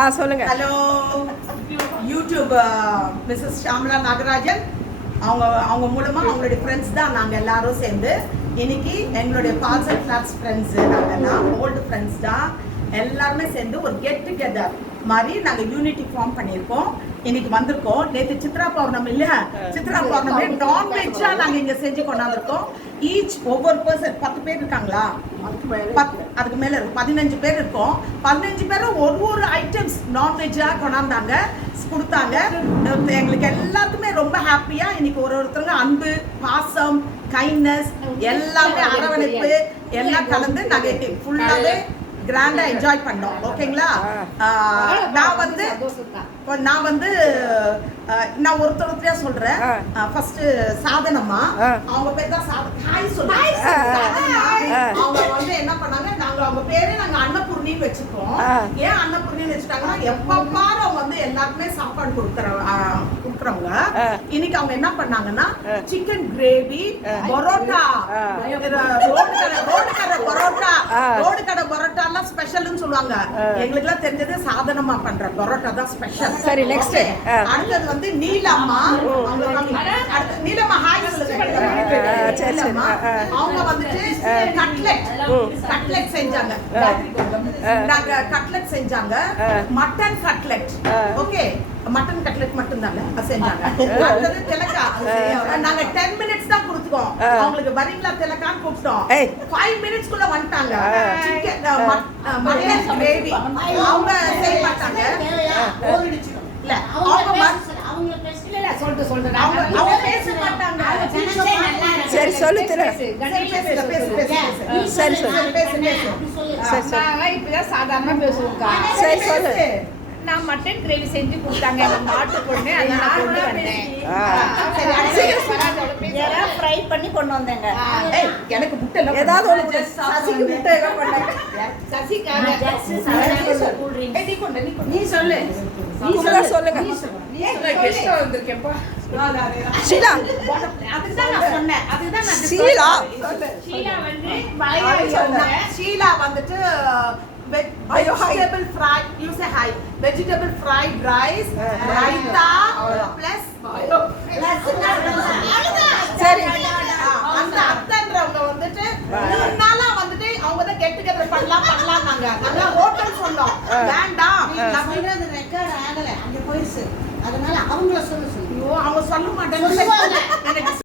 ஆ சொல்லுங்க. Hello. YouTube Mrs Shamla Nagarajan அவங்க அவங்க மூலமா அவங்களுடைய ஃப்ரெண்ட்ஸ் தான் நாங்கள் எல்லாரும் சேர்ந்து. இன்னைக்கு எங்களுடைய பார்சல் கிளாஸ் ஃப்ரெண்ட்ஸ் நாங்கெல்லாம் ஓல்டு ஃப்ரெண்ட்ஸ் தான். எல்லாருமே சேர்ந்து ஒரு கெட் டுகெதர் மாதிரி நாங்கள் யூனிட்டி ஃபார்ம் பண்ணியிருக்கோம். இன்னைக்கு வந்திருக்கோம். நேற்று சித்ரா பௌர்ணமி இல்ல சித்ரா பௌர்ணமி நான்வெஜ்ஜா நாங்கள் இங்கே செஞ்சு கொண்டாந்துருக்கோம். ஈச் ஒவ்வொரு பர்சன் பத்து பேர் இருக்காங்களா? பத்து அதுக்கு மேல இருக்கு. பதினஞ்சு பேர் இருக்கோம். பதினஞ்சு பேரும் ஒரு ஒரு ஐட்டம்ஸ் நான்வெஜ்ஜா கொண்டாந்தாங்க. கொடுத்தாங்க. எங்களுக்கு எல்லாருக்குமே ரொம்ப ஹாப்பியா இன்னைக்கு ஒரு ஒருத்தருங்க அன்பு பாசம் கைண்ட்னஸ் எல்லாமே அரவணைப்பு எல்லாம் கலந்து நாங்க ஃபுல்லாவே கிராண்டா என்ஜாய் பண்ணோம். ஓகேங்களா நான் வந்து நான் வந்து நான் ஒருத்தர் ஒருத்தரையா சொல்றேன். ஃபர்ஸ்ட் சாதனம்மா. அவங்க பேர் தான் சாத ஹாய் சொல்லுங்க. அவங்க வந்து என்ன பண்ணாங்க? நாங்க அவங்க பேரே நாங்க அன்னபூர்ணின்னு வச்சுக்கோம் ஆ. ஏன் அன்னபூர்ணின்னு வச்சுட்டாங்கன்னா எப்ப பாரு அவங்க வந்து எல்லாருக்குமே சாப்பாடு கொடுக்குற கொடுக்குறவங்க. இன்னைக்கு அவங்க என்ன பண்ணாங்கன்னா. Chicken gravy. பரோட்டா. ரோடு கடை ரோடு கடை பரோட்டா. ரோடு கடை பரோட்டா எல்லாம் ஸ்பெஷல்னு சொல்லுவாங்க. எங்களுக்கு எல்லாம் தெரிஞ்சது சாதனமா பண்ற பரோட்டா தான் ஸ்பெஷல் சரி. ஆ. அடுத்தது வந்து நீலம்மா அவங்க வந்து- அடுத்து நீலம்மா ஹாய் சொல்லுங்க ஆ, சரி, சரி. நீலம்மா, ஆ, ஆ. அவங்க வந்துட்டு கட்லெட் கட்லெட் செஞ்சாங்க. நாங்க கட்லெட் செஞ்சாங்க. Mutton cutlet. Okay. Mutton cutlet மட்டும் தாங்க செஞ்சாங்க. அடுத்தது திலக்கா நாங்க டென் மினிட்ஸ் தான் கொடுத்துக்கோம் ஆ. அவங்களுக்கு வரீங்களா திலக்கான்னு கூப்பிட்டோம். ஃபைவ் மினிட்ஸ் குள்ள வந்துட்டாங்க. மட்டன் கிரேவி அவங்க செய்ய மாட்டாங்க இல்ல அவங்க மாட்டாங்க சரி சொல்லு திரு. சரி சொல்லு. சரி சாதாரணமா பேசுவோம்க்கா. சரி சொல்லு. நான் மட்டன் கிரேவி செஞ்சு கொடுத்தாங்க. எங்க மாட்டு பொண்ணு அதை நான் கொண்டு வந்தேன். ஃப்ரை பண்ணி கொண்டு வந்தேங்க. ஏய், எனக்கு முட்டை எல்லாம் ஏதாவது ஒண்ணு கொடு. சசிக்கு முட்டை எல்லாம் பண்ணாங்க சசிக்காக. நீ நீ சொல்லு சொல்லுங்க ஷீலா ஷீலா ஷீலா வந்துட்டு. Vegetable fry high vegetable fried rice raita plus சரி அந்த அத்தன்றவங்க வந்துட்டு மூணு நாளா வந்துட்டு அவங்க தான் கெட் டுகெதர் பண்ணலாம் பண்ணலாம் நாங்க வேண்டாம் நம்ம ரெக்கார்ட் ஆகல. அங்க போயிடுச்சு அதனால அவங்கள சொல்ல சொல்லு. ஐயோ, அவங்க சொல்ல மாட்டாங்க